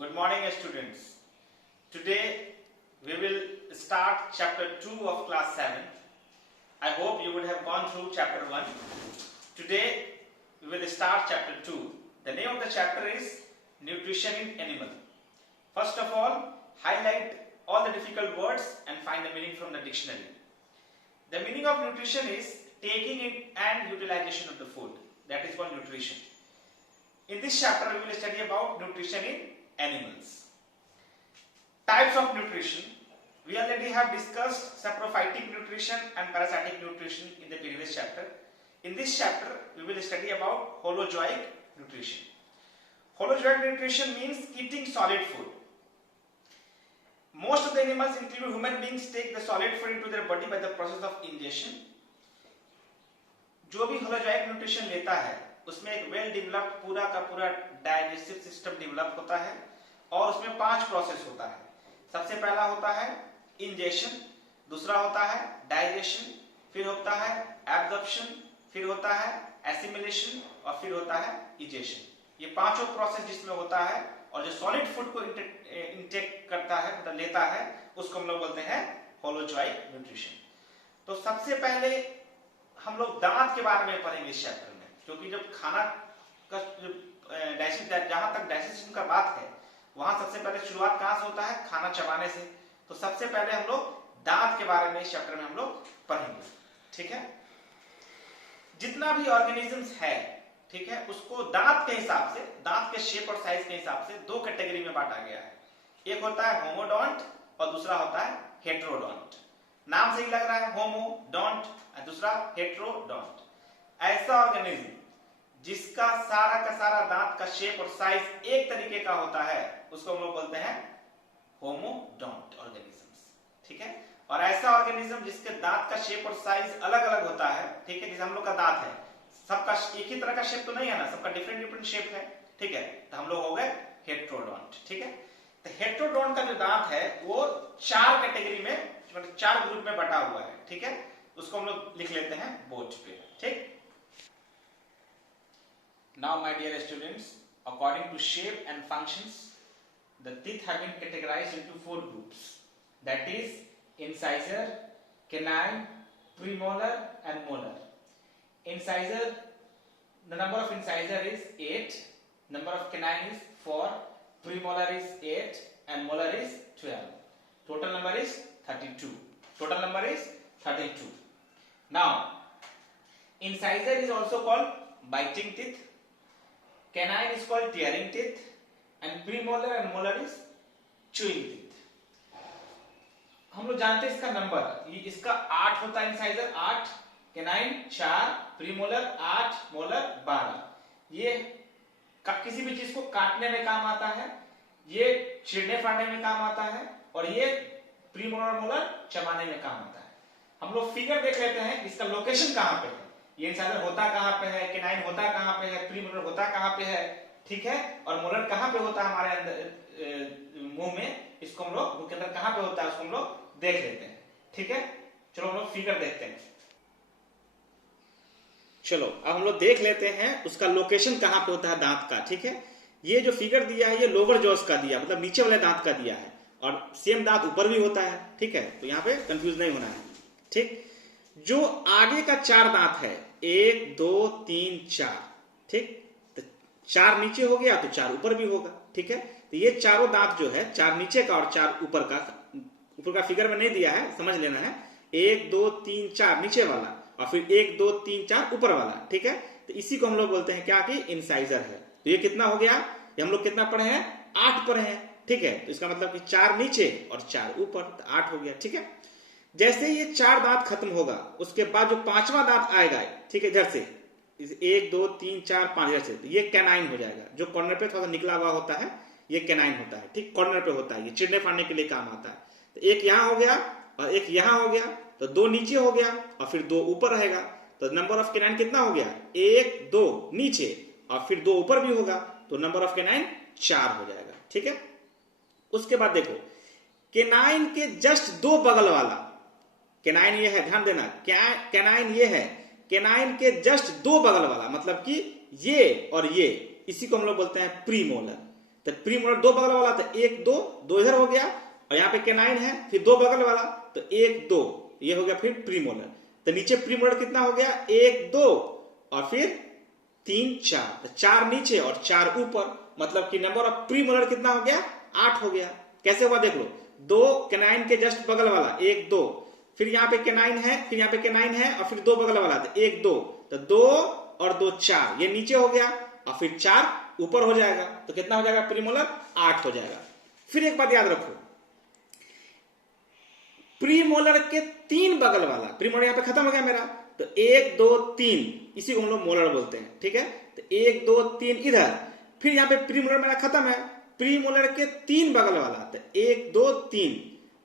Good morning, students. Today we will start chapter 2 of class 7. I hope you would have gone through chapter 1. Today we will start chapter 2. The name of the chapter is Nutrition in Animal. First of all, highlight all the difficult words and find the meaning from the dictionary. The meaning of nutrition is taking in and utilization of the food. That is called nutrition. In this chapter we will study about nutrition in animals. Types of nutrition. We already have discussed saprophytic nutrition and parasitic nutrition in the previous chapter. In this chapter we will study about holozoic nutrition. Holozoic nutrition means eating solid food. Most of the animals, including human beings, take the solid food into their body by the process of ingestion. जो भी holozoic nutrition लेता है उसमें एक well developed पूरा का पूरा digestive system develop होता है और उसमें 5 प्रोसेस होता है. सबसे पहला होता है इंजेशन, दूसरा होता है डाइजेशन, फिर होता है एब्जॉर्प्शन, फिर होता है एसिमिलेशन और फिर होता है इजेशन. ये पांचों प्रोसेस जिसमें होता है और जो सॉलिड फूड को इंटेक करता है मतलब लेता है उसको हम लोग बोलते हैं होलोजोइक न्यूट्रिशन. तो सबसे पहले हम लोग दांत के बारे में पढ़ेंगे इस चैप्टर में, क्योंकि जब खाना का जहां तक डाइजेशन का बात है वहां सबसे पहले शुरुआत कहां से होता है? खाना चबाने से. तो सबसे पहले हम लोग दांत के बारे में इस चैप्टर में हम लोग पढ़ेंगे. ठीक है. जितना भी ऑर्गेनिजम्स है, ठीक है, उसको दांत के हिसाब से, दांत के शेप और साइज के हिसाब से 2 कैटेगरी में बांटा गया है. एक होता है होमोडोंट और दूसरा होता है हेट्रोडोंट. नाम से ही लग रहा है होमोडोंट और दूसरा हेट्रोडोंट. ऐसा ऑर्गेनिज्म जिसका सारा का सारा दांत का शेप और साइज एक तरीके का होता है उसको हम लोग बोलते हैं होमोडोंट ऑर्गेनिजम्स. ठीक है. और ऐसा ऑर्गेनिज्म जिसके दांत का शेप और साइज अलग अलग होता है, ठीक है, जैसे हम लोग का दांत है, सबका एक ही तरह का शेप तो नहीं है ना, सबका डिफरेंट डिफरेंट शेप है. ठीक है. तो हम लोग हो गए हेट्रोडोंट. ठीक है. तो हेट्रोडोंट का जो दांत है वो 4 कैटेगरी में, मतलब 4 ग्रुप में बटा हुआ है. ठीक है. उसको हम लोग लिख लेते हैं बोर्ड पे. ठीक. Now my dear students, according to shape and functions, the teeth have been categorized into 4 groups. That is incisor, canine, premolar and molar. Incisor, the number of incisor is 8, number of canine is 4, premolar is 8 and molar is 12. Total number is 32. Total number is 32. Now, incisor is also called biting teeth. Canine is called tearing teeth and premolar and molar is chewing teeth. हम लोग जानते हैं इसका number, ये इसका 8 होता है incisor 8, canine 4, premolar 8, molar 12. ये किसी भी चीज को काटने में काम आता है, ये छीलने फाड़ने में काम आता है और ये प्रीमोलर मोलर चबाने में काम आता है. हम लोग फिगर देख लेते हैं इसका लोकेशन कहां पे है. ये इंसाइजर होता कहां पे है, कैनाइन होता कहां पे है, प्रीमोलर होता कहां पे है. ठीक है. और मोलर कहां पे होता है हमारे अंदर मुंह में, इसको हम लोग मुंह के अंदर कहां पे होता है उसको हम लोग देख लेते हैं. ठीक है. चलो हम लोग फिगर देखते हैं. चलो अब हम लोग देख लेते हैं उसका लोकेशन कहां पे होता है दांत का. ठीक है. ये जो फिगर दिया है ये लोअर जॉस का दिया, मतलब नीचे वाले दांत का दिया है और सेम दांत ऊपर भी होता है. ठीक है. तो यहां पे कंफ्यूज नहीं होना है. ठीक. जो आगे का 4 दांत है 1 2 3 4, ठीक, तो 4 नीचे हो गया तो 4 ऊपर भी होगा. ठीक है. तो ये चारों दांत जो है 4 नीचे का और 4 ऊपर का फिगर में नहीं दिया है, समझ लेना है. 1 2 3 4 नीचे वाला और फिर 1 2 3 4 ऊपर वाला. ठीक है. तो इसी को हम लोग बोलते हैं क्या कि इंसाइजर है. तो ये कितना हो गया? ये हम लोग कितना पढ़े हैं? 8 पढ़े हैं. ठीक है. तो इसका मतलब कि 4 नीचे और 4 ऊपर, तो 8 हो गया. ठीक है. जैसे ये 4 दांत खत्म होगा उसके बाद जो 5वां दांत आएगा, ठीक है, इधर से 1 2 3 4 5 इधर से, तो ये कैनाइन हो जाएगा. जो कॉर्नर पे थोड़ा निकला हुआ होता है ये कैनाइन होता है. ठीक. कॉर्नर पे होता है, ये चिड़ने फाड़ने के लिए काम आता है. तो एक यहां हो गया और एक यहां हो गया, तो 2 नीचे हो गया और फिर 2 ऊपर रहेगा. तो नंबर ऑफ कैनाइन कितना हो गया? 1 2 नीचे और फिर 2 ऊपर भी होगा, तो नंबर ऑफ कैनाइन 4 हो जाएगा. ठीक है. उसके बाद देखो कैनाइन के जस्ट 2 बगल वाला, कैनाइन ये है, ध्यान देना, कैनाइन ये है, कैनाइन के जस्ट 2 बगल वाला, मतलब कि ये और ये, इसी को हम लोग बोलते हैं प्रीमोलर. तो प्रीमोलर दो बगल वाला, तो 1 2 2 इधर हो गया, और यहाँ पे कैनाइन है, फिर दो बगल वाला, तो 1 2 ये हो गया फिर प्रीमोलर। तो नीचे प्रीमोलर कितना हो गया, 1 2 और फिर 3 4, तो 4 नीचे और 4 ऊपर, मतलब कि नंबर ऑफ प्रीमोलर कितना हो गया, 8 हो गया। कैसे हुआ देख लो, 2 कैनाइन के जस्ट बगल वाला 1 2, फिर यहाँ पे कैनाइन है, फिर यहाँ पे कैनाइन है, और फिर दो बगल वाला, तो 1 2, तो 2 और 2 4, ये नीचे हो गया, और फिर 4 ऊपर हो जाएगा, तो कितना हो जाएगा प्रीमोलर, 8 हो जाएगा। फिर एक बात याद रखो, प्रीमोलर के 3 बगल वाला, प्रीमोलर यहाँ पे खत्म हो गया मेरा, तो 1 2 3, इसी को हम लोग मोलर बोलते हैं, ठीक है। तो 1 2 3 इधर, फिर यहाँ पे प्रीमोलर मेरा खत्म है, प्रीमोलर के 3 बगल वाला, तो 1 2 3,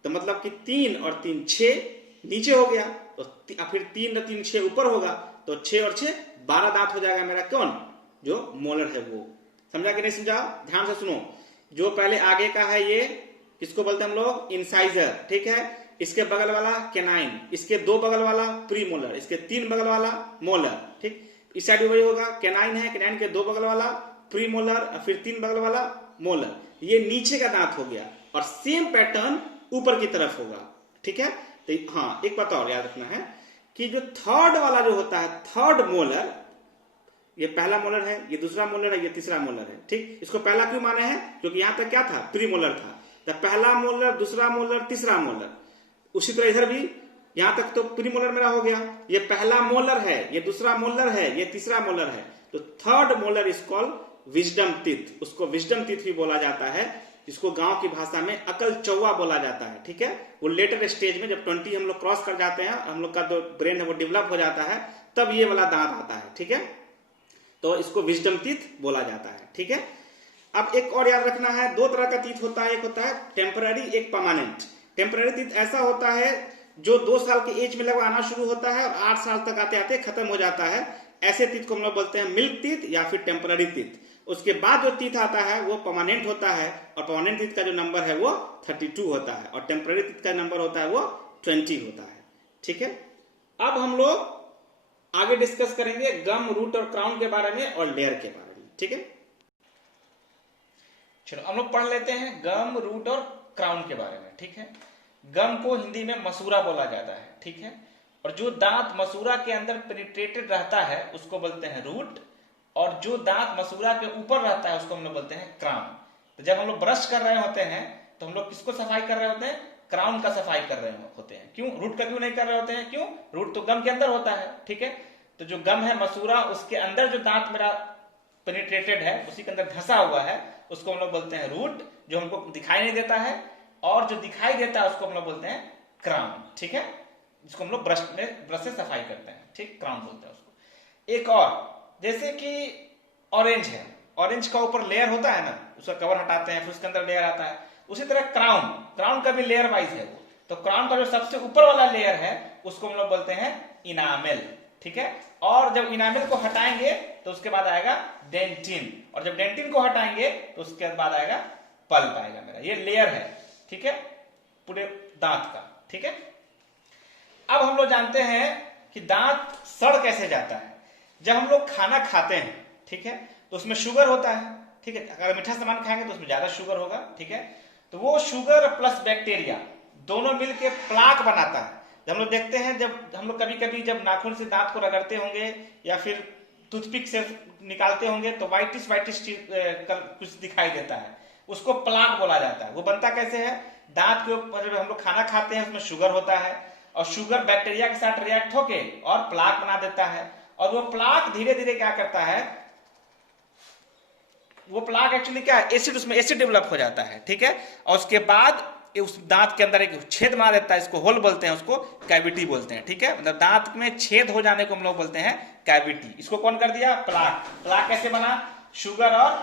तो मतलब कि 3 और 3 6 नीचे हो गया, तो फिर 3 और 3 6 ऊपर होगा, तो 6 और 6 12 दांत हो जाएगा मेरा, कौन, जो मोलर है वो। समझा कि नहीं समझा, ध्यान से सुनो। जो पहले आगे का है ये किसको बोलते हैं हम लोग, इंसाइजर, ठीक है। इसके बगल वाला कैनाइन, इसके 2 बगल वाला प्रीमोलर, इसके 3 बगल वाला मोलर, ठीक। इस साइड भी वही होगा, कैनाइन है, कैनाइन के 2 बगल वाला प्रीमोलर, और फिर 3 बगल वाला मोलर, ये नीचे का दांत हो गया, और सेम पैटर्न ऊपर की तरफ होगा, ठीक है। तो हाँ, एक बात और याद रखना है कि जो थर्ड वाला जो होता है, थर्ड मोलर, ये पहला मोलर है, ये दूसरा मोलर है, ये तीसरा मोलर है, ठीक। इसको पहला क्यों माने हैं, क्योंकि यहां तक क्या था, प्रीमोलर था, तो पहला मोलर, दूसरा मोलर, तीसरा मोलर। उसी तरह इधर भी यहां तक तो प्रीमोलर मेरा हो गया, ये पहला मोलर है, ये दूसरा मोलर है, ये तीसरा मोलर है, तो third molar is called wisdom teeth, उसको विजडम टीथ भी बोला जाता है, जिसको गांव की भाषा में अकल चौवा बोला जाता है, ठीक है। वो लेटर स्टेज में जब 20 हम लोग क्रॉस कर जाते हैं, हम लोग का जो ब्रेन है वो डेवलप हो जाता है, तब ये वाला दांत आता है, ठीक है। तो इसको विजडम टीथ बोला जाता है, ठीक है। अब एक और याद रखना है, 2 तरह का टीथ होता है, एक होता है टेम्पररी, एक परमानेंट। टेम्पररी टीथ ऐसा होता है जो 2 साल की एज में लगभग आना शुरू होता है और 8 साल तक आते आते खत्म हो जाता है। ऐसे टीथ को हम लोग बोलते हैं मिल्क टीथ या फिर टेम्पररी टीथ। उसके बाद जो टीथ आता है वो परमानेंट होता है, और परमानेंट टीथ का जो नंबर है वो 32 होता है, और टेम्पररी टीथ का नंबर होता है वो 20 होता है, ठीक है। अब हम लोग आगे डिस्कस करेंगे गम, रूट और क्राउन के बारे में और लेयर के बारे में, ठीक है। चलो हम लोग पढ़ लेते हैं गम, रूट और क्राउन के बारे में, ठीक है। गम को हिंदी में मसूरा बोला जाता है, ठीक है। और जो दांत मसूरा के अंदर पेनिट्रेटेड रहता है उसको बोलते हैं रूट, और जो दांत मसूरा के ऊपर रहता है उसको हम लोग बोलते हैं क्राउन। तो जब हम लोग ब्रश कर रहे होते हैं तो हम लोग किसको सफाई कर रहे होते हैं, क्राउन का सफाई कर रहे होते हैं। क्यों, रूट का क्यों नहीं कर रहे होते हैं, क्यों, रूट तो गम के अंदर होता है, ठीक है। तो जो गम है मसूरा, उसके अंदर जो दांत मेरा पेनिट्रेटेड है, उसी के अंदर धंसा हुआ है, उसको हम लोग बोलते हैं रूट, जो हमको दिखाई नहीं देता है, और जो दिखाई देता है उसको हम लोग बोलते हैं क्राउन, ठीक है। जिसको हम लोग ब्रश से सफाई करते हैं, ठीक, क्राउन बोलते हैं उसको। एक और, जैसे कि ऑरेंज है, ऑरेंज का ऊपर लेयर होता है ना, उसका कवर हटाते हैं, फिर उसके अंदर लेयर आता है। उसी तरह क्राउन, क्राउन का भी लेयर वाइज है वो। तो क्राउन का जो सबसे ऊपर वाला लेयर है उसको हम लोग बोलते हैं इनामेल, ठीक है। और जब इनामेल को हटाएंगे तो उसके बाद आएगा डेंटिन, और जब डेंटिन को हटाएंगे तो उसके बाद आएगा पल्प आएगा मेरा। ये लेयर है, ठीक है, पूरे दांत का, ठीक है। अब हम लोग जानते हैं कि दांत सड़ कैसे जाता है। जब हम लोग खाना खाते हैं, ठीक है, तो उसमें शुगर होता है, ठीक है। अगर मीठा सामान खाएंगे तो उसमें ज्यादा शुगर होगा, ठीक है। तो वो शुगर प्लस बैक्टीरिया दोनों मिलके प्लाक बनाता है। जब हम लोग देखते हैं, जब हम लोग कभी कभी जब नाखून से दांत को रगड़ते होंगे या फिर टूथपिक से निकालते होंगे तो वाइटिश कुछ दिखाई देता है, उसको प्लाक बोला जाता है। वो बनता कैसे है, दांत के ऊपर जब हम लोग खाना खाते हैं उसमें शुगर होता है, और शुगर बैक्टीरिया के साथ रिएक्ट होके और प्लाक बना देता है, और वो प्लाक धीरे धीरे क्या करता है, वो प्लाक एक्चुअली क्या है, एसिड, उसमें एसिड डेवलप हो जाता है, ठीक है। और उसके बाद उस दांत के अंदर एक छेद बना देता है, इसको होल बोलते हैं, उसको कैविटी बोलते हैं, ठीक है। मतलब दांत में छेद हो जाने को हम लोग बोलते हैं कैविटी। इसको कौन कर दिया, प्लाक। प्लाक कैसे बना, शुगर और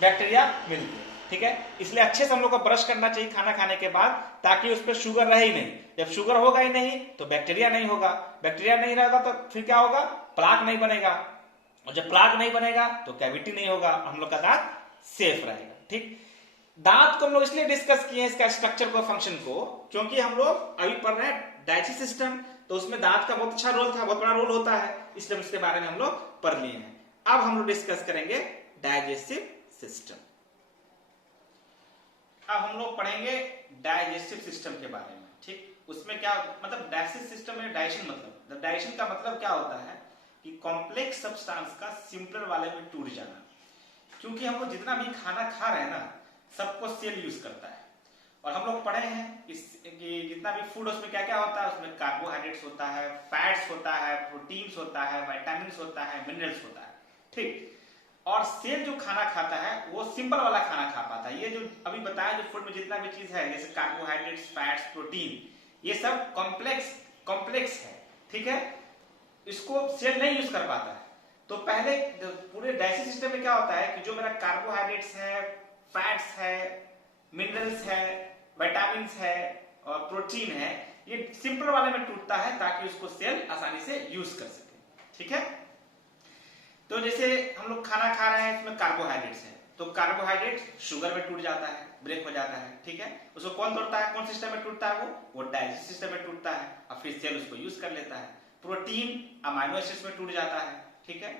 बैक्टीरिया मिलकर, ठीक है। इसलिए अच्छे से हम लोग को ब्रश करना चाहिए खाना खाने के बाद, ताकि उस पर शुगर रहे ही नहीं। जब शुगर होगा ही नहीं तो बैक्टीरिया नहीं होगा, बैक्टीरिया नहीं रहेगा तो फिर क्या होगा, प्लाक नहीं बनेगा, और जब प्लाक नहीं बनेगा तो कैविटी नहीं होगा, हम लोग का दांत सेफ रहेगा, ठीक। दांत को हम लोग इसलिए डिस्कस किए इसका स्ट्रक्चर को, फंक्शन को, क्योंकि हम लोग अभी पढ़ रहे हैं डाइजेस्टिव सिस्टम, तो उसमें दांत का बहुत अच्छा रोल था, बहुत बड़ा रोल होता है, इसलिए उसके बारे में हम लोग पढ़ लिए हैं। अब हम लोग डिस्कस करेंगे डाइजेस्टिव सिस्टम। अब हम लोग पढ़ेंगे डाइजेस्टिव सिस्टम के बारे में। ठीक, उसमें क्या मतलब डाइजेस्टिव सिस्टम में डाइजेशन मतलब डाइजेशन का मतलब क्या होता है कि कॉम्प्लेक्स सब्सटेंस का सिंपलर वाले में टूट जाना। क्योंकि हम लोग जितना भी खाना खा रहे हैं ना, सबको सेल यूज करता है। और हम लोग पढ़े हैं कि जितना भी फूड उसमें क्या क्या होता है, उसमें कार्बोहाइड्रेट्स होता है, फैट्स होता है, प्रोटीन्स होता है, विटामिन्स होता है, मिनरल्स होता है। ठीक, और सेल जो खाना खाता है वो सिंपल वाला खाना खा पाता है। ये जो अभी बताया, जो फूड में जितना भी चीज है, जैसे कार्बोहाइड्रेट्स, फैट्स, प्रोटीन, ये सब कॉम्प्लेक्स है। ठीक है, इसको सेल नहीं यूज कर पाता है। तो पहले पूरे डाइजेस्टिव सिस्टम में क्या होता है कि जो मेरा कार्बोहाइड्रेट्स है, फैट्स है, मिनरल्स है, विटामिन है और प्रोटीन है, ये सिंपल वाले में टूटता है ताकि उसको सेल आसानी से यूज कर सके। ठीक है, तो जैसे हम लोग खाना खा रहे हैं, इसमें कार्बोहाइड्रेट्स है, तो कार्बोहाइड्रेट शुगर में टूट जाता है, ब्रेक हो जाता है। ठीक है, उसको कौन तोड़ता है, कौन सिस्टम में टूटता है, वो डाइजेस्टिव सिस्टम में टूटता है और फिर सेल उसको यूज कर लेता है। प्रोटीन अमाइनो एसिड्स में टूट जाता है। ठीक है,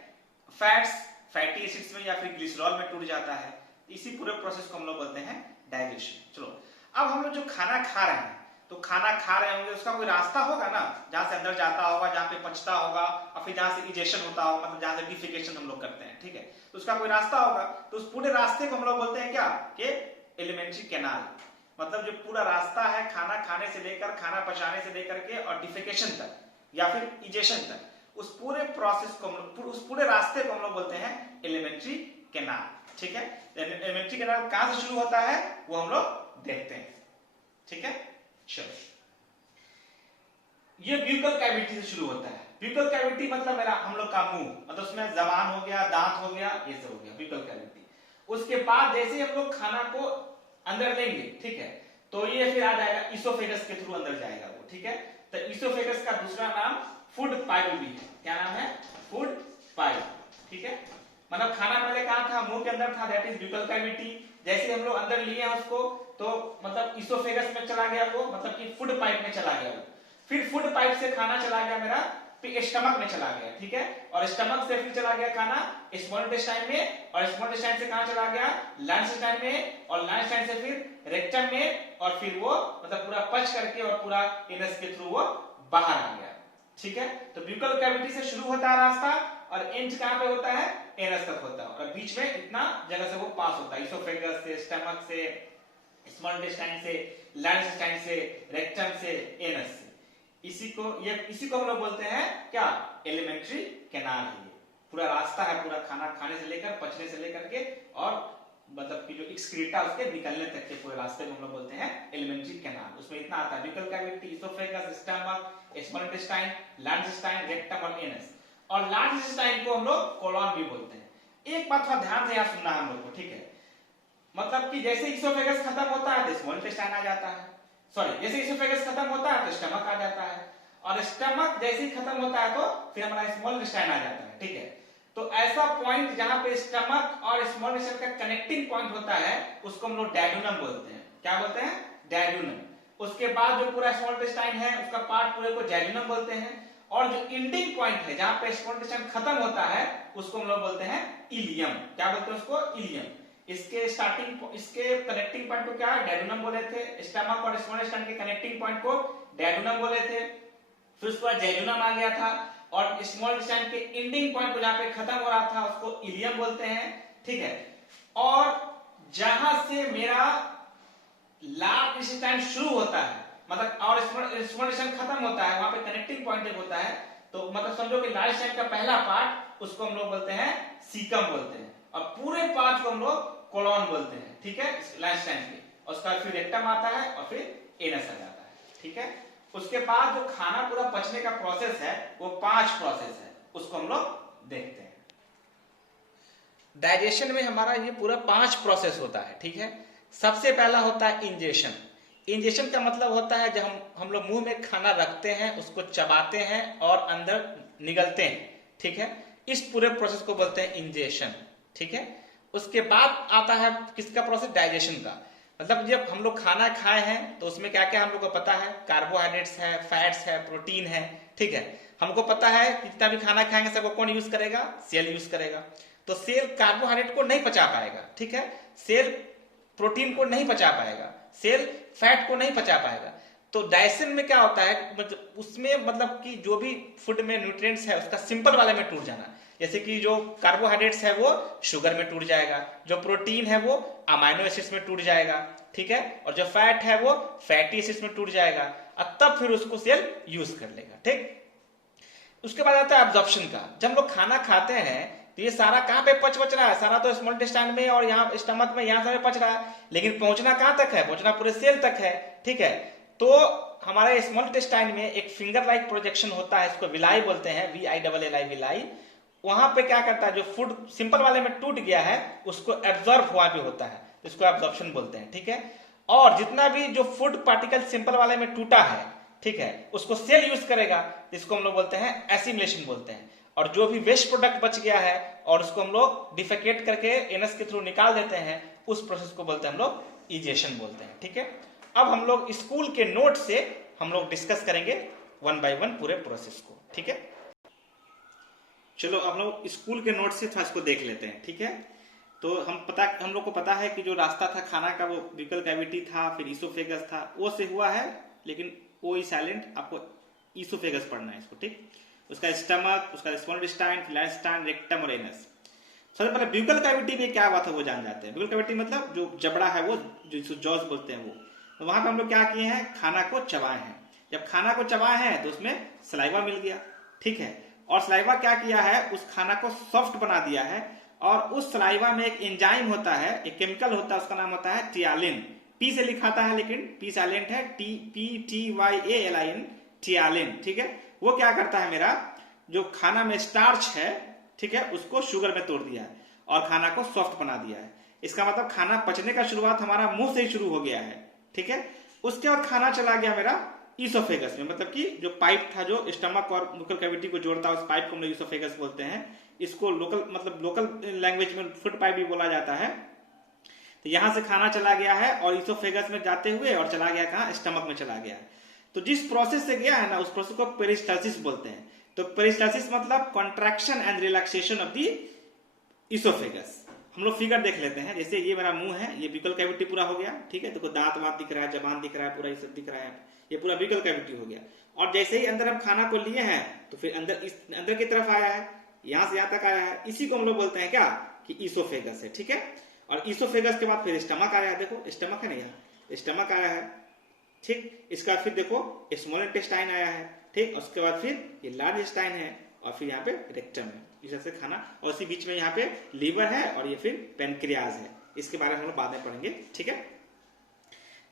फैट्स फैटी एसिड्स में या फिर ग्लिसरॉल में टूट जाता है। इसी पूरे प्रोसेस को हम लोग बोलते हैं डाइजेशन। चलो, अब हम लोग जो खाना खा रहे हैं, तो खाना खा रहे होंगे, उसका कोई रास्ता होगा ना, जहां से अंदर जाता होगा, जहां पे पचता होगा, और फिर जहां से इजेशन होता होगा, मतलब जहां से डिफिकेशन हम लोग करते हैं। ठीक है, तो उसका कोई रास्ता होगा, तो उस पूरे रास्ते को हम लोग बोलते हैं क्या, कि एलिमेंट्री कैनाल। मतलब जो पूरा रास्ता है खाना खाने से लेकर, खाना पचाने से लेकर के और डिफिकेशन तक या फिर इजेशन तक, उस पूरे प्रोसेस को हम लोग, उस पूरे रास्ते को हम लोग बोलते हैं एलिमेंट्री कैनाल। ठीक है, एलिमेंट्री कैनाल कहां से शुरू होता है वो हम लोग देखते हैं। ठीक है, चलो, ये ब्यूकल कैविटी से शुरू होता है। ब्यूकल कैविटी मतलब मेरा हम लोग का मुंह, मतलब उसमें जबान हो गया, दांत हो गया, ये सब हो गया ब्यूकल कैविटी। उसके बाद जैसे हम लोग खाना को अंदर लेंगे, ठीक है, तो ये फिर आ जाएगा इसोफेगस के थ्रू अंदर जाएगा वो। ठीक है, तो इसोफेगस का दूसरा नाम फूड पाइप भी है। क्या नाम है, फूड पाइप। ठीक है, मतलब खाना पहले कहां था, मुंह के अंदर था, दैट इज ब्यूकल कैविटी। जैसे हम लोग अंदर लिए हैं उसको, तो मतलब इसोफेगस में चला गया वो, मतलब कि फूड पाइप में चला गया वो। फिर फूड पाइप से खाना चला गया मेरा स्टमक में चला गया। ठीक है, और स्टमक से फिर चला गया खाना स्मॉल इंटेस्टाइन में, और स्मॉल इंटेस्टाइन से कहां चला गया, लार्ज इंटेस्टाइन में, और लार्ज इंटेस्टाइन से फिर रेक्टम में, और फिर वो मतलब पूरा पच करके और पूरा एनस के थ्रू वो बाहर आ गया। ठीक है, तो ब्यूकल कैविटी से शुरू होता है रास्ता और एंड कहां पे होता है, एनस तक होता है, और बीच में इतना जगह से वो पास होता है, इसोफेगस से, स्टमक से, स्मॉल इंटेस्टाइन से, लार्ज इंटेस्टाइन से, रेक्टम से, एनस से। इसी को हम लोग बोलते हैं क्या, एलिमेंट्री कैनाल है। ये पूरा रास्ता है, पूरा खाना खाने से लेकर, पचने से लेकर के और मतलब कि जो एक्सक्रीटा उसके निकलने तक के पूरे रास्ते को हम लोग बोलते हैं एलिमेंट्री कैनाल। उसमें इतना आता है, buccal cavity, oesophagus, stomach, small intestine, large intestine, rectum और एनस। और लार्ज इंटेस्टाइन को हम लोग कोलॉन भी बोलते हैं। एक बात थोड़ा ध्यान से यहाँ सुनना है हम लोग को। ठीक है, मतलब कि जैसे इसोफेगस खत्म होता है तो स्मॉल इंटेस्टाइन आ जाता है, सॉरी, जैसे इसोफेगस खत्म होता है तो स्टमक आ जाता है, और स्टमक जैसे ही खत्म होता है तो फिर हमारा स्मॉल इंटेस्टाइन आ जाता है। ठीक है, तो ऐसा पॉइंट जहां पे स्टमक और स्मॉल इंटेस्टाइन का कनेक्टिंग पॉइंट होता है उसको हम लोग डैड्यूनम बोलते हैं। क्या बोलते हैं, डैड्यूनम। उसके बाद जो पूरा स्मॉल इंटेस्टाइन है उसका पार्ट पूरे को जैड्यूनम बोलते हैं, और जो एंडिंग पॉइंट है जहां पे स्मॉल इंटेस्टाइन खत्म होता है उसको हम लोग बोलते हैं इलियम। क्या बोलते हैं उसको, इलियम। इसके स्टार्टिंग, इसके कनेक्टिंग पॉइंट को क्या है, डैड्यूनम बोले थे। स्टमक और स्मॉल इंटेस्टाइन के कनेक्टिंग पॉइंट को डैड्यूनम बोले थे। फिर उसके बाद जैड्यूनम आ गया था, और स्मॉल इंटेस्टाइन के एंडिंग पॉइंट को जहां पे खत्म हो रहा था उसको इलियम बोलते हैं। ठीक है, और जहां से मेरा लार्ज इंटेस्टाइन शुरू होता है, मतलब और स्मॉल इंटेस्टाइन खत्म होता है, वहां पे कनेक्टिंग पॉइंट एक होता है, तो मतलब समझो कि लार्ज इंटेस्टाइन का पहला पार्ट उसको हम लोग बोलते हैं सीकम बोलते हैं, और पूरे पार्ट को हम लोग कोलॉन बोलते हैं। ठीक है, लार्ज इंटेस्टाइन के, और उसका फिर रेक्टम आता है और फिर एनस आ जाता है। ठीक है, उसके बाद जो खाना पूरा पचने का प्रोसेस है वो 5 प्रोसेस है, उसको हम लोग देखते हैं। डाइजेशन में हमारा ये पूरा 5 प्रोसेस होता है। ठीक है, सबसे पहला होता है इंजेशन। इंजेशन का मतलब होता है जब हम लोग मुंह में खाना रखते हैं, उसको चबाते हैं और अंदर निगलते हैं। ठीक है, इस पूरे प्रोसेस को बोलते हैं इंजेशन। ठीक है, उसके बाद आता है किसका प्रोसेस, डाइजेशन का। मतलब जब हम लोग खाना खाए हैं तो उसमें क्या क्या हम लोग को पता है, कार्बोहाइड्रेट्स है, फैट्स है, प्रोटीन है। ठीक है, हमको पता है कि जितना भी खाना खाएंगे सबको कौन यूज करेगा, सेल यूज करेगा। तो सेल कार्बोहाइड्रेट को नहीं पचा पाएगा। ठीक है, सेल प्रोटीन को नहीं पचा पाएगा, सेल फैट को नहीं पचा पाएगा। तो डाइजेशन में क्या होता है, मतलब उसमें मतलब कि जो भी फूड में न्यूट्रिएंट्स है उसका सिंपल वाले में टूट जाना। जैसे कि जो कार्बोहाइड्रेट्स है वो शुगर में टूट जाएगा, जो प्रोटीन है वो अमाइनो एसिड्स में टूट जाएगा, ठीक है, और जो फैट है वो फैटी एसिड्स में टूट जाएगा, और तब फिर उसको सेल यूज कर लेगा, ठीक। उसके बाद आता है एब्जॉर्प्शन का। जब हम लोग खाना खाते हैं तो ये सारा कहाँ पे पच रहा है, सारा तो स्मॉल इंटेस्टाइन में और यहाँ स्टमक में, यहाँ से पच रहा है, लेकिन पहुंचना कहाँ तक है, पहुंचना पूरे सेल तक है, ठीक है। तो हमारे स्मॉल इंटेस्टाइन में एक फिंगर लाइक प्रोजेक्शन होता है, इसको विलाई बोलते हैं, VILLI विलाई। वहां पे क्या करता है, जो फूड सिंपल वाले में टूट गया है उसको एब्जॉर्ब हुआ भी होता है, तो इसको एब्जॉर्प्शन बोलते हैं, ठीक है। और जितना भी जो फूड पार्टिकल सिंपल वाले में टूटा है, ठीक है, उसको सेल यूज करेगा, इसको हम लोग बोलते हैं एसिमिलेशन बोलते हैं। और जो भी वेस्ट प्रोडक्ट बच गया है और उसको हम लोग डिफेकेट करके एनस के थ्रू निकाल देते हैं, उस प्रोसेस को बोलते हैं हम लोग इजेशन बोलते हैं, ठीक है। अब हम लोग स्कूल के नोट से हम लोग डिस्कस करेंगे 1 by 1 पूरे प्रोसेस को, ठीक है। चलो हम लोग स्कूल के नोट से थोड़ा इसको देख लेते हैं, ठीक है। तो हम लोग को पता है कि जो रास्ता था खाना का वो ब्यूकल कैविटी था, फिर इसोफेगस था, वो से हुआ है, लेकिन ओ साइलेंट, आपको इसोफेगस पढ़ना है इसको, ठीक। उसका स्टमक, उसका स्मॉल इंटेस्टाइन, इंटेस्टाइन, रेक्टम और एनस। सबसे पहले ब्यूकल कैविटी में क्या हुआ था वो जान जाते हैं। ब्यूकल कैविटी मतलब जो जबड़ा है वो, जो जॉज बोलते हैं वो, तो वहां पे हम लोग क्या किए हैं, खाना को चबाए हैं। जब खाना को चबाए हैं तो उसमें सलाइवा मिल गया, ठीक है, और सलाइवा क्या किया है, उस खाना को सॉफ्ट बना दिया है। और उस सलाइवा में एक एंजाइम होता है, एक केमिकल होता है, उसका नाम होता है टियालिन। पी से लिखाता है लेकिन पी साइलेंट है, TPTYALIN, टियालिन, ठीक है। वो क्या करता है, मेरा जो खाना में स्टार्च है, ठीक है, उसको शुगर में तोड़ दिया है और खाना को सॉफ्ट बना दिया है। इसका मतलब खाना पचने का शुरुआत हमारा मुंह से ही शुरू हो गया है, ठीक है। उसके बाद खाना चला गया मेरा इसोफेगस में, मतलब कि जो पाइप था जो स्टमक और ब्यूकल कैविटी को जोड़ता है, उस पाइप को हम लोग इसोफेगस बोलते हैं। इसको लोकल लैंग्वेज में फूड पाइप भी बोला जाता है। तो यहां से खाना चला गया है और इसोफेगस में जाते हुए और चला गया कहां, स्टमक में चला गया। तो जिस प्रोसेस से गया है ना, उस प्रोसेस को पेरिस्टाल्सिस बोलते हैं। तो पेरिस्टाल्सिस मतलब contraction and relaxation of the oesophagus. हम लोग फिगर देख लेते हैं। जैसे ये मेरा मुंह है, ये ब्यूकल कैविटी पूरा हो गया, ठीक है, देखो दांत वात दिख रहा है, जबान दिख रहा है, पूरा ये सब दिख रहा है, ये पूरा ब्यूकल कैविटी हो गया। और जैसे ही अंदर हम खाना को लिए हैं तो फिर अंदर की तरफ आया है, यहां से यहां तक आया है, इसी को हम लोग बोलते हैं क्या, कि इसोफेगस है, ठीक है। और इसोफेगस के बाद फिर स्टमक आया है, देखो स्टमक है ना, यहाँ स्टमक आया है, ठीक। इसका फिर देखो स्मॉल इंटेस्टाइन आया है, ठीक। उसके बाद फिर ये लार्ज इंटेस्टाइन है और फिर यहाँ पे रेक्टम है, इस तरह से खाना। और इसी बीच में यहाँ पे लीवर है और ये फिर पेनक्रियाज है, इसके बारे में हम लोग बाद में पढ़ेंगे, ठीक है।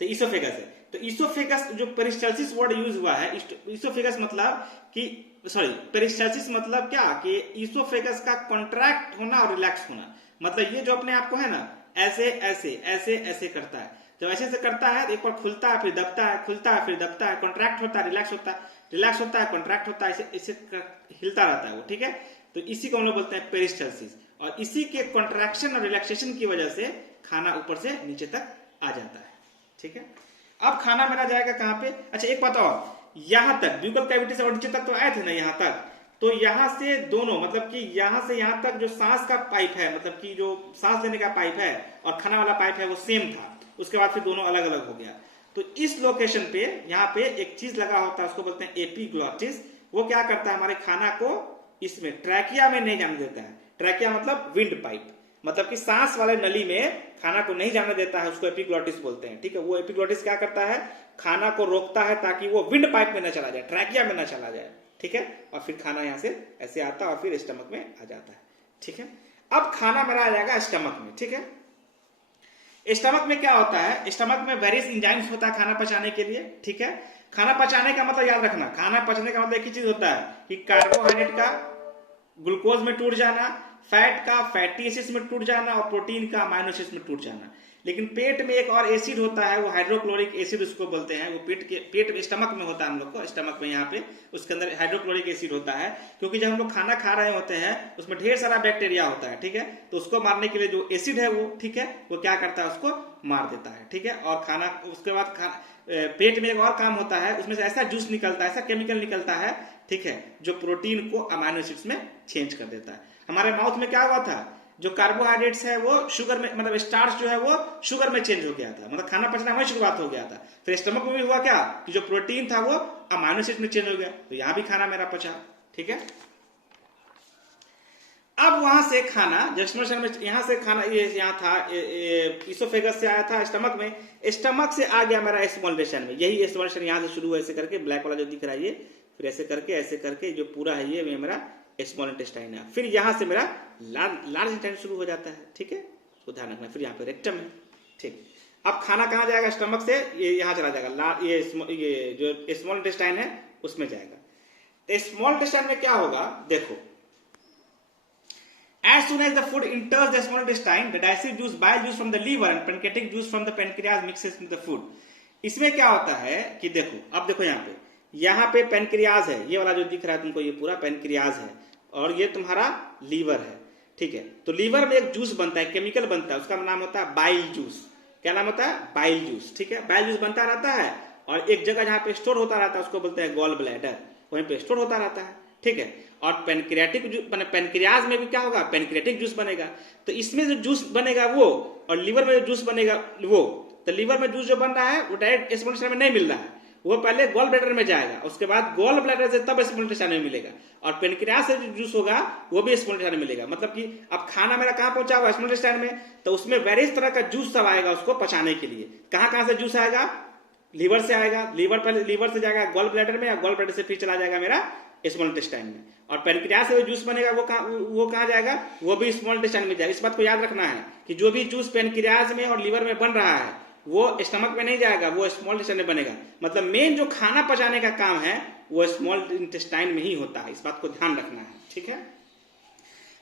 तो इसोफेगस है। तो इसोफेगस जो पेरिस्टाल्सिस वर्ड यूज हुआ है, इसोफेगस मतलब कि पेरिस्टाल्सिस मतलब क्या, कि इसोफेगस का कॉन्ट्रैक्ट होना और रिलैक्स होना। मतलब ये जो अपने आप को है ना ऐसे ऐसे ऐसे ऐसे करता है, जब ऐसे से करता है एक बार खुलता है, फिर दबता है, खुलता है, फिर दबता है, कॉन्ट्रैक्ट होता है, रिलैक्स होता है, रिलैक्स होता है, कॉन्ट्रैक्ट होता है, इसे हिलता रहता है वो, ठीक है। तो इसी को हम लोग बोलते हैं पेरिस्टाल्सिस। और इसी के कॉन्ट्रैक्शन और रिलैक्सेशन की वजह से खाना ऊपर से नीचे तक आ जाता है, ठीक है। अब खाना मेरा जाएगा कहां पे, अच्छा एक बात और, यहां तक ब्यूकल कैविटी से और नीचे तक तो आए थे ना, यहां तक, तो यहां से दोनों, मतलब कि यहां से यहां तक जो सांस का पाइप है, मतलब कि जो सांस लेने का पाइप है और खाना वाला पाइप है, वो सेम था। उसके बाद फिर दोनों अलग अलग हो गया। तो इस लोकेशन पे यहाँ पे एक चीज लगा होता है, उसको बोलते हैं एपिग्लॉटिस। वो क्या करता है, हमारे खाना को इसमें ट्रैकिया में नहीं जाने देता है। ट्रैकिया मतलब विंड पाइप, मतलब कि सांस वाले नली में खाना को नहीं जाने देता है, उसको एपिग्लॉटिस बोलते हैं, ठीक है। वो एपिग्लॉटिस क्या करता है, खाना को रोकता है ताकि वो विंड पाइप में न चला जाए, ट्रैकिया में न चला जाए, ठीक है। और फिर खाना यहाँ से ऐसे आता है और फिर स्टमक में आ जाता है, ठीक है। अब खाना मेरा आ जाएगा स्टमक में, ठीक है। स्टमक में क्या होता है, स्टमक में वेरियस एंजाइम्स होता है खाना पचाने के लिए, ठीक है। खाना पचाने का मतलब याद रखना, खाना पचने का मतलब एक ही चीज होता है कि कार्बोहाइड्रेट का ग्लूकोज में टूट जाना, फैट का फैटी एसिड्स में टूट जाना और प्रोटीन का अमाइनो एसिड्स में टूट जाना। लेकिन पेट में एक और एसिड होता है, वो हाइड्रोक्लोरिक एसिड उसको बोलते हैं। वो पेट स्टमक में होता है, हम लोग को स्टमक में यहाँ पे उसके अंदर हाइड्रोक्लोरिक एसिड होता है। क्योंकि जब हम लोग खाना खा रहे होते हैं उसमें ढेर सारा बैक्टीरिया होता है, ठीक है। तो उसको मारने के लिए जो एसिड है वो, ठीक है, वो क्या करता है, उसको मार देता है, ठीक है। और खाना उसके बाद पेट में एक और काम होता है, उसमें से ऐसा जूस निकलता है, ऐसा केमिकल निकलता है, ठीक है, जो प्रोटीन को अमाइनो एसिड्स में चेंज कर देता है। हमारे माउथ में क्या हुआ था, जो कार्बोहाइड्रेट्स है वो शुगर में, मतलब स्टार्च जो है वो शुगर में चेंज हो गया था, मतलब खाना पचना वही शुरुआत हो गया था। फिर स्टमक में भी हुआ क्या कि जो प्रोटीन था वो अमाइनो एसिड में चेंज हो गया, तो यहां भी खाना मेरा पचा। ठीक है, अब वहां से खाना जब में यहां से खाना ये यहाँ था इसोफेगस से आया था स्टमक में, स्टमक से आ गया मेरा स्मॉल इंटेस्टाइन में। यही स्मॉल इंटेस्टाइन यहाँ से शुरू हुआ ऐसे करके, ब्लैक वाला जो दिख रहा है ये, फिर ऐसे करके जो पूरा है ये मेरा स्मॉल इंटेस्टाइन है। फिर यहां से मेरा लार्ज इंटेस्टाइन शुरू हो जाता है। ठीक है, तो ध्यान रखना। फिर यहाँ पे रेक्टम है। ठीक, अब खाना कहाँ जाएगा? स्टमक से ये यहाँ चला जाएगा, ये जो स्मॉल इंटेस्टाइन है उसमें जाएगा। स्मॉल इंटेस्टाइन में क्या होगा देखो, as soon as the food enters the small intestine, the digestive juice, bile juice from the liver and pancreatic juice from the pancreas mixes with the food। इसमें क्या होता है कि देखो, अब देखो यहाँ पे पेनक्रियाज है, ये वाला जो दिख रहा है तुमको, ये पूरा पेनक्रियाज है और ये तुम्हारा लीवर है। ठीक है, तो लीवर में एक जूस बनता है, केमिकल बनता है, उसका नाम होता है बाइल जूस। क्या नाम होता है? Bile juice. ठीक है, बाइल जूस बनता रहता है और एक जगह जहां पे स्टोर होता रहता है उसको बोलते हैं गॉल ब्लैडर, वहीं पे स्टोर होता रहता है। ठीक है, और पेनक्रियाज में भी क्या होगा? पेनक्रियाटिक जूस बनेगा। तो इसमें जो जूस बनेगा वो, और लीवर में जो जूस बनेगा वो, तो लीवर में जूस जो बन रहा है वो डायरेक्ट स्मॉल इंटेस्टाइन में नहीं मिल रहा है, वो पहले गॉल ब्लैडर में जाएगा, उसके बाद गॉल ब्लैडर से तब स्मॉल इंटेस्टाइन में मिलेगा, और पेनक्रियाज से जो जूस होगा वो भी स्मॉल इंटेस्टाइन में मिलेगा। मतलब कि अब खाना मेरा कहाँ पहुंचा हुआ? स्मॉल इंटेस्टाइन में, तो उसमें वेरियस तरह का जूस सब आएगा उसको पचाने के लिए। कहाँ से जूस आएगा? लीवर से आएगा, लीवर से जाएगा गॉल ब्लैडर में, या गॉल ब्लैडर से फिर चला जाएगा मेरा स्मॉल इंटेस्टाइन में, और पेनक्रियाज से जो जूस बनेगा वो कहाँ जाएगा? वो भी स्मॉल इंटेस्टाइन में जाएगा। इस बात को याद रखना है कि जो भी जूस पेनक्रियाज में और लीवर में बन रहा है वो स्टमक में नहीं जाएगा, वो स्मॉल इंटेस्टाइन में बनेगा। मतलब मेन जो खाना पचाने का काम है वो स्मॉल इंटेस्टाइन में ही होता है, इस बात को ध्यान रखना है। ठीक है,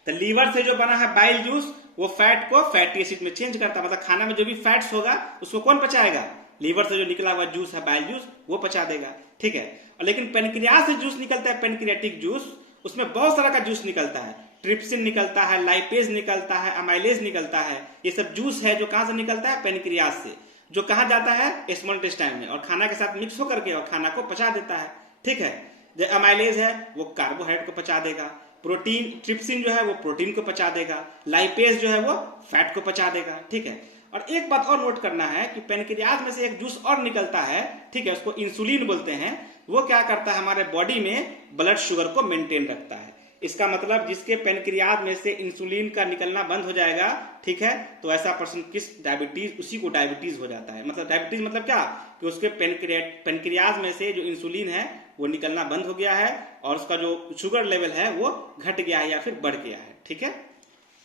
तो लीवर से जो बना है बाइल जूस वो फैट को फैटी एसिड में चेंज करता है, मतलब खाना में जो भी फैट्स होगा उसको कौन पचाएगा? लीवर से जो निकला हुआ जूस है बाइल जूस वो पचा देगा। ठीक है, लेकिन पेनक्रियाज से जूस निकलता है, पेनक्रियाटिक जूस, उसमें बहुत सारा का जूस निकलता है, ट्रिप्सिन निकलता है, लाइपेज निकलता है, अमाइलेज निकलता है। ये सब जूस है जो कहां से निकलता है? पेनक्रियाज से, जो कहां जाता है? स्मॉल इंटेस्टाइन में, और खाना के साथ मिक्स होकर के और खाना को पचा देता है। ठीक है, जो अमाइलेज है वो कार्बोहाइड्रेट को पचा देगा, प्रोटीन ट्रिप्सिन जो है वो प्रोटीन को पचा देगा, लाइपेज जो है वो फैट को पचा देगा। ठीक है, और एक बात और नोट करना है कि पेनक्रियाज में से एक जूस और निकलता है, ठीक है, उसको इंसुलिन बोलते हैं। वो क्या करता है? हमारे बॉडी में ब्लड शुगर को मेंटेन रखता है। इसका मतलब जिसके पेनक्रियाज में से इंसुलिन का निकलना बंद हो जाएगा, ठीक है, तो ऐसा पर्सन किस डायबिटीज, उसी को डायबिटीज हो जाता है। मतलब डायबिटीज मतलब क्या? कि उसके पेनक्रियाज में से जो इंसुलिन है वो निकलना बंद हो गया है और उसका जो शुगर लेवल है वो घट गया है या फिर बढ़ गया है। ठीक है,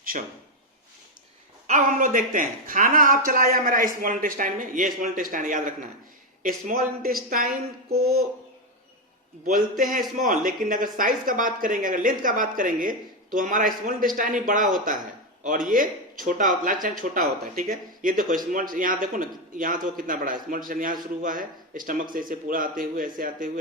चलो अब हम लोग देखते हैं, खाना आप चलाया मेरा स्मॉल इंटेस्टाइन में, ये स्मॉल इंटेस्टाइन याद रखना है। स्मॉल इंटेस्टाइन को बोलते हैं स्मॉल, लेकिन अगर साइज का बात करेंगे, अगर लेंथ का बात करेंगे तो हमारा स्मॉल इंटेस्टाइन ही बड़ा होता है और ये छोटा, लार्ज इंटेस्टाइन छोटा होता है। ठीक है, ये देखो स्मॉल, यहाँ देखो ना, यहाँ तो कितना बड़ा है स्मॉल इंटेस्टाइन, यहाँ शुरू हुआ है स्टमक से, ऐसे पूरा आते हुए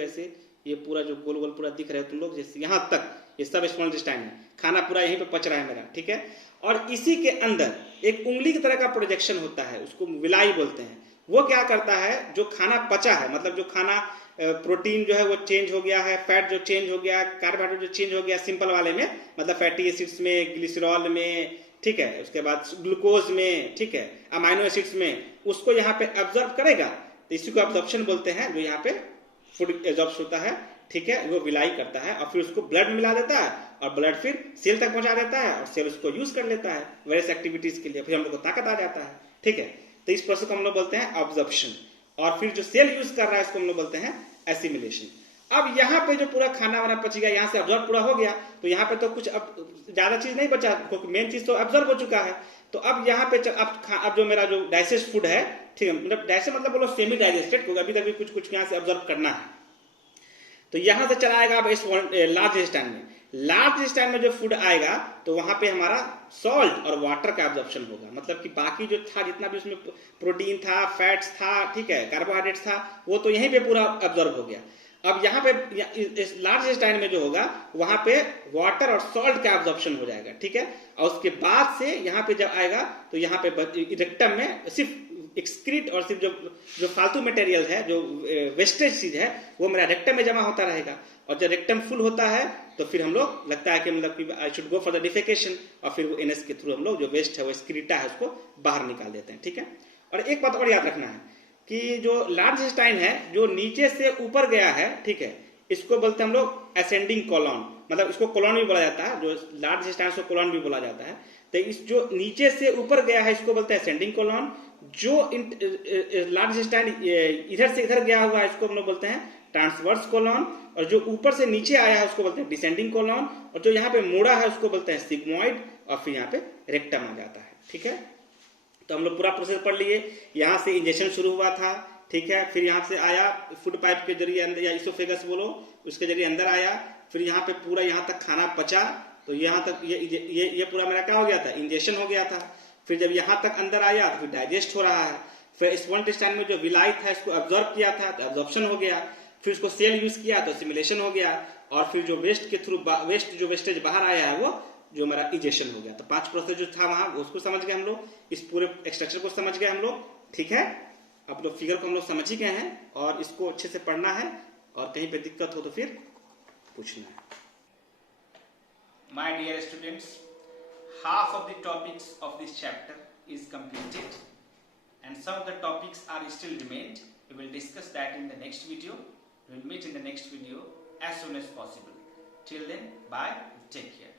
ऐसे ये पूरा जो गोल गोल पूरा दिख रहा है तुम लोग, जैसे यहाँ तक, ये सब स्मॉल इंटेस्टाइन है। खाना पूरा यहीं पे पच रहा है मेरा। ठीक है, और इसी के अंदर एक उंगली की तरह का प्रोजेक्शन होता है, उसको विलाई बोलते हैं। वो क्या करता है? जो खाना पचा है, मतलब जो खाना प्रोटीन जो है वो चेंज हो गया है, फैट जो चेंज हो गया, कार्बोहाइड्रेट जो चेंज हो गया सिंपल वाले में, मतलब फैटी एसिड्स में, ग्लिसरॉल में, ठीक है, उसके बाद ग्लूकोज में, ठीक है, अमाइनो एसिड्स में, उसको यहाँ पे ऑब्जर्व करेगा, तो इसी को ऑब्जॉर्प्शन बोलते हैं। जो यहाँ पे फूड एब्जॉर्ब होता है, ठीक है, वो विलाई करता है और फिर उसको ब्लड में मिला देता है और ब्लड फिर सेल तक पहुंचा देता है और सेल उसको यूज कर लेता है वेरियस एक्टिविटीज के लिए, फिर हम लोग को ताकत आ जाता है। ठीक है, तो इस प्रोसेस को हम लोग बोलते हैं ऑब्जॉर्प्शन, और फिर जो सेल यूज कर रहा है इसको हम लोग बोलते हैं एसिमिलेशन। अब यहाँ पे जो पूरा खाना वाना पच गया, यहाँ से ऑब्जॉर्व पूरा हो गया, तो यहाँ पे तो कुछ अब ज्यादा चीज नहीं बचा, क्योंकि मेन चीज तो ऑब्जॉर्व हो चुका है। तो अब यहाँ पे अब जो मेरा जो डाइजेस्ट फूड है, ठीक है, मतलब डाइजेस्ट मतलब बोलो सेमी डाइजेस्टेड, क्योंकि अभी तक भी कुछ यहाँ से ऑब्जॉर्व करना है, तो यहां से चला आएगा अब इस लार्ज इंटेस्टाइन में। लार्ज इंटेस्टाइन में जो फूड आएगा तो वहां पे हमारा सॉल्ट और वाटर का एब्जॉर्प्शन होगा, मतलब कि बाकी जो था, जितना भी उसमें प्रोटीन था, फैट्स था, ठीक है, कार्बोहाइड्रेट्स था, वो तो यहीं पे पूरा एब्जॉर्ब हो गया। अब यहाँ पे इस लार्ज इंटेस्टाइन में जो होगा वहां पे वाटर और सॉल्ट का एब्जॉर्प्शन हो जाएगा। ठीक है, और उसके बाद से यहाँ पे जब आएगा तो यहाँ पे रेक्टम में सिर्फ एक्सक्रीट और सिर्फ जो फालतू मटेरियल है, जो वेस्टेज चीज है, वो मेरा रेक्टम में जमा होता रहेगा। और जब रेक्टम फुल होता है तो फिर हम लोग लगता है कि मतलब कि I should go for the defecation, और फिर वो एनएस के थ्रू हम लोग जो वेस्ट है, वो एक्सक्रीटा है, उसको बाहर निकाल देते हैं। ठीक है। और एक बात और याद रखना है कि जो लार्ज इंटेस्टाइन है, जो नीचे से ऊपर गया है, ठीक है, इसको बोलते हैं हम लोग असेंडिंग कोलॉन, मतलब इसको कोलॉन भी बोला जाता है, जो लार्ज इंटेस्टाइन को कोलॉन भी बोला जाता है। तो इस जो नीचे से ऊपर गया है इसको बोलते हैं असेंडिंग कोलॉन, जो लार्ज इंटेस्टाइन इधर से इधर गया हुआ है इसको हम लोग बोलते हैं ट्रांसवर्स कोलॉन, और जो ऊपर से नीचे आया है उसको बोलते हैं डिसेंडिंग कोलॉन, और जो यहाँ पे मोड़ा है उसको बोलते हैं सिग्मोइड, और फिर यहाँ पे रेक्टम आ जाता है। ठीक है। तो हम लोग पूरा प्रोसेस पढ़ लिए। यहाँ से इंजेक्शन शुरू हुआ था, ठीक है, फिर यहाँ से आया फूड पाइप के जरिए अंदर, या इसोफेगस बोलो, उसके जरिए अंदर आया, फिर यहाँ पे पूरा यहाँ तक खाना पचा, तो यहाँ तक ये पूरा मेरा क्या हो गया था, इंजेक्शन हो गया था। फिर जब यहाँ तक अंदर आया तो फिर डाइजेस्ट हो रहा है, फिर स्मॉल इंटेस्टाइन में जो विलाई था इसको एब्जॉर्ब किया था तो एब्जॉर्प्शन हो गया, फिर उसको सेल यूज किया तो सिमुलेशन हो गया, और फिर जो वेस्ट के थ्रू जो वेस्टेज बाहर आया है वो जो मेरा इजेक्शन हो गया। तो 5 प्रोसेस जो था वहां उसको समझ गए हम लोग, इस पूरे स्ट्रक्चर को समझ गए हम लोग। ठीक है। अब लोग फिगर को हम लोग समझ ही गए हैं, और इसको अच्छे से पढ़ना है, और कहीं पे दिक्कत हो तो फिर पूछना है। My dear students, half of the topics of this chapter is completed and some of the topics are still remained. We will discuss that in the next video. We will meet in the next video as soon as possible. Till then, bye, take care.